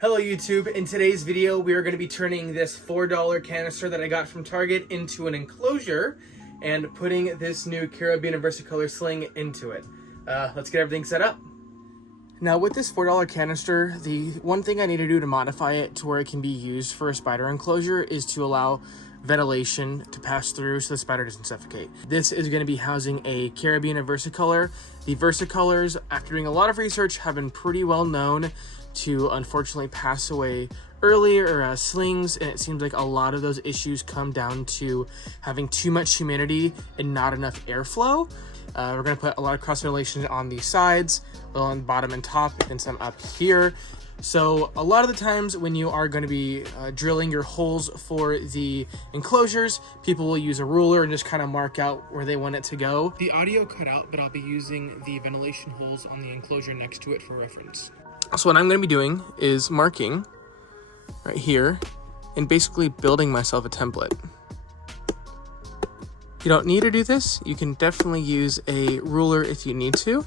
Hello YouTube, in today's video we are going to be turning this $4 canister that I got from Target into an enclosure and putting this new Carabiner Versicolor sling into it. Let's get everything set up. Now with this $4 canister, the one thing I need to do to modify it to where it can be used for a spider enclosure is to allow ventilation to pass through so the spider doesn't suffocate. This is going to be housing a Carabiner Versicolor. The Versicolors, after doing a lot of research, have been pretty well known to unfortunately pass away earlier as slings, and it seems like a lot of those issues come down to having too much humidity and not enough airflow. We're going to put a lot of cross ventilation on the sides, on the bottom and top, and some up here. So a lot of the times when you are going to be drilling your holes for the enclosures, people will use a ruler and just kind of mark out where they want it to go. The audio cut out, but I'll be using the ventilation holes on the enclosure next to it for reference. So what I'm going to be doing is marking right here and basically building myself a template. You don't need to do this. You can definitely use a ruler if you need to.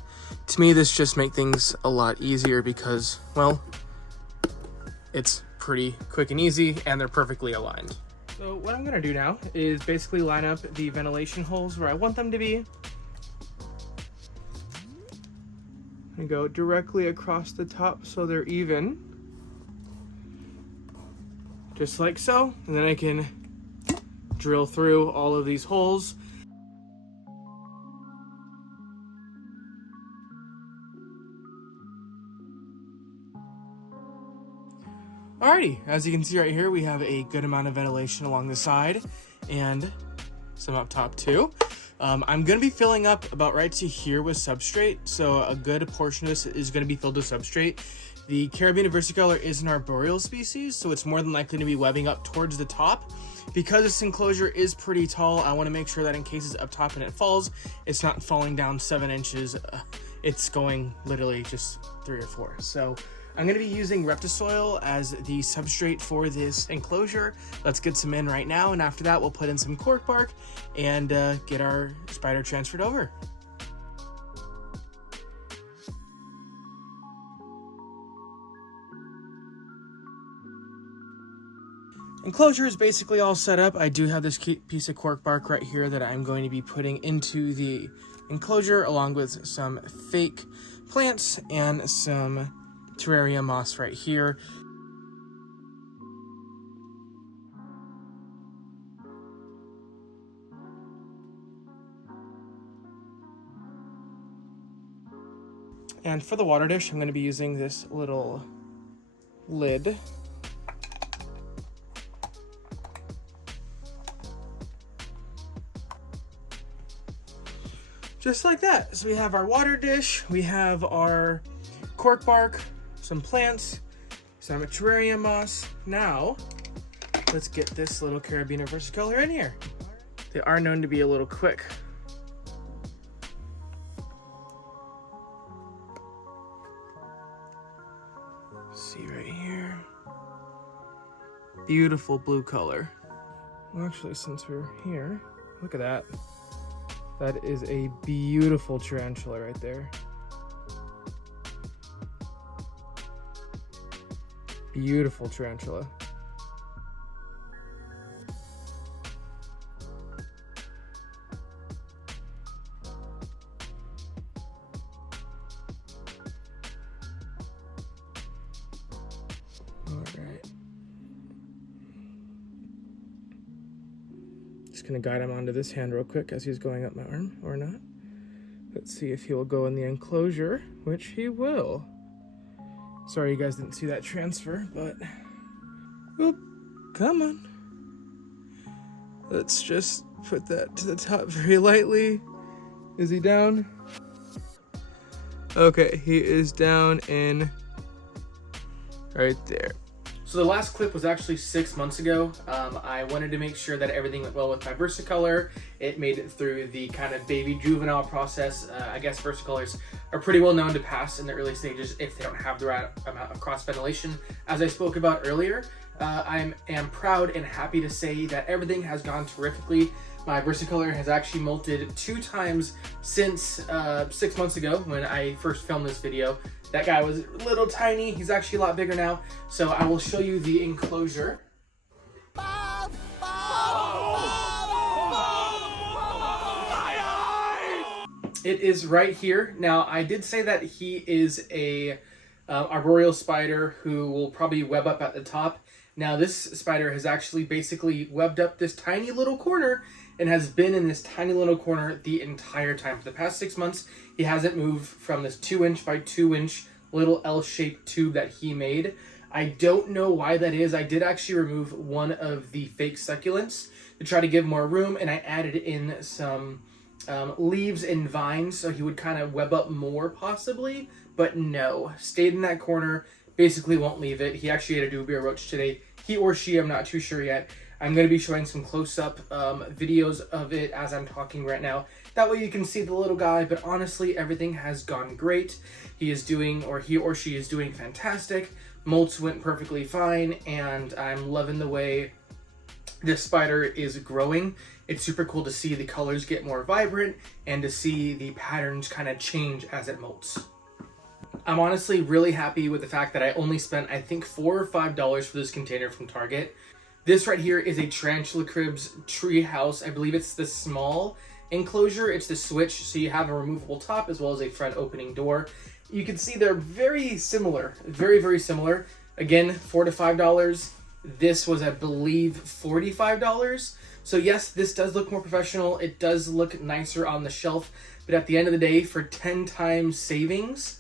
To me, this just makes things a lot easier because, well, it's pretty quick and easy and they're perfectly aligned. So what I'm going to do now is basically line up the ventilation holes where I want them to be. And go directly across the top so they're even, just like so, and then I can drill through all of these holes. Alrighty, as you can see right here, we have a good amount of ventilation along the side and some up top too. I'm going to be filling up about right to here with substrate, so a good portion of this is going to be filled with substrate. The Carabiner Versicolor is an arboreal species, so it's more than likely to be webbing up towards the top. Because this enclosure is pretty tall, I want to make sure that in case it's up top and it falls, it's not falling down 7 inches. It's going literally just 3 or 4. So I'm going to be using Reptisoil as the substrate for this enclosure. Let's get some in right now, and after that we'll put in some cork bark and get our spider transferred over. Enclosure is basically all set up. I do have this piece of cork bark right here that I'm going to be putting into the enclosure along with some fake plants and some terrarium moss right here. And for the water dish, I'm going to be using this little lid. Just like that. So we have our water dish, we have our cork bark, some plants, some terrarium moss. Now, let's get this little Carabiner Versicolor in here. They are known to be a little quick. See right here. Beautiful blue color. Well, actually, since we're here, look at that. That is a beautiful tarantula right there. Beautiful tarantula. All right. Just gonna guide him onto this hand real quick as he's going up my arm, or not. Let's see if he will go in the enclosure, which he will. Sorry you guys didn't see that transfer, but whoop, come on. Let's just put that to the top very lightly. Is he down? Okay, he is down in right there. So the last clip was actually 6 months ago. I wanted to make sure that everything went well with my Versicolor. It made it through the kind of baby juvenile process. I guess Versicolors are pretty well known to pass in the early stages if they don't have the right amount of cross ventilation, as I spoke about earlier. I am proud and happy to say that everything has gone terrifically. My Versicolor has actually molted 2 times since 6 months ago when I first filmed this video. That guy was a little tiny. He's actually a lot bigger now. So I will show you the enclosure. It is right here. Now, I did say that he is a arboreal spider who will probably web up at the top. Now, this spider has actually basically webbed up this tiny little corner and has been in this tiny little corner the entire time. For the past 6 months, he hasn't moved from this 2-inch by 2-inch little L-shaped tube that he made. I don't know why that is. I did actually remove one of the fake succulents to try to give more room, and I added in some leaves and vines so he would kind of web up more possibly, but no, stayed in that corner, basically won't leave it. He actually had a dubia roach today. He or she, I'm not too sure yet. I'm going to be showing some close-up videos of it as I'm talking right now. That way you can see the little guy, but honestly, everything has gone great. He is doing, or he or she is doing fantastic. Molts went perfectly fine, and I'm loving the way this spider is growing. It's super cool to see the colors get more vibrant and to see the patterns kind of change as it molts. I'm honestly really happy with the fact that I only spent, I think, $4 or $5 for this container from Target. This right here is a Tarantula Cribs tree house. I believe it's the small enclosure. It's the switch, so you have a removable top as well as a front opening door. You can see they're very similar, very, very similar. Again, $4 to $5. This was, I believe, $45. So yes, this does look more professional. It does look nicer on the shelf, but at the end of the day, for 10 times savings,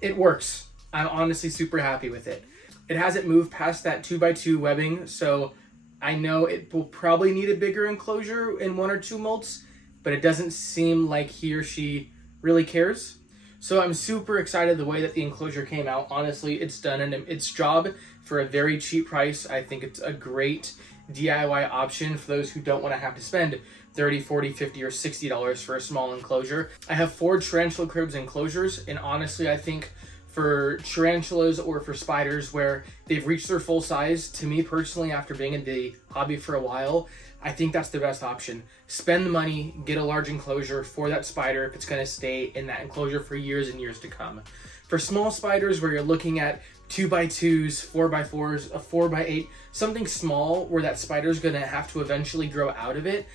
it works. I'm honestly super happy with it. It hasn't moved past that 2x2 webbing, so I know it will probably need a bigger enclosure in 1 or 2 molts, but it doesn't seem like he or she really cares. So I'm super excited the way that the enclosure came out. Honestly, it's done its job for a very cheap price. I think it's a great DIY option for those who don't want to have to spend $30, $40, $50, or $60 for a small enclosure. I have 4 Tarantula Cribs enclosures, and honestly, I think for tarantulas or for spiders where they've reached their full size, to me personally, after being in the hobby for a while, I think that's the best option. Spend the money, get a large enclosure for that spider if it's going to stay in that enclosure for years and years to come. For small spiders where you're looking at 2x2s, 4x4s, a 4x8, something small where that spider's going to have to eventually grow out of it,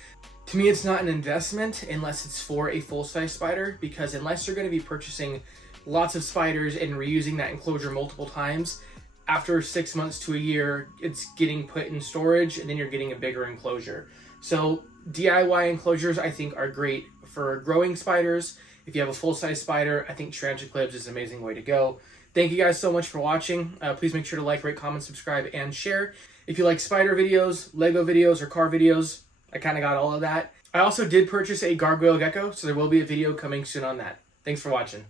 to me it's not an investment unless it's for a full-size spider, because unless you're going to be purchasing lots of spiders and reusing that enclosure multiple times, after 6 months to a year, it's getting put in storage and then you're getting a bigger enclosure. So DIY enclosures, I think, are great for growing spiders. If you have a full-size spider, I think Tarantula Cribs is an amazing way to go. Thank you guys so much for watching. Please make sure to like, rate, comment, subscribe, and share. If you like spider videos, Lego videos, or car videos, I kind of got all of that. I also did purchase a gargoyle gecko, so there will be a video coming soon on that. Thanks for watching.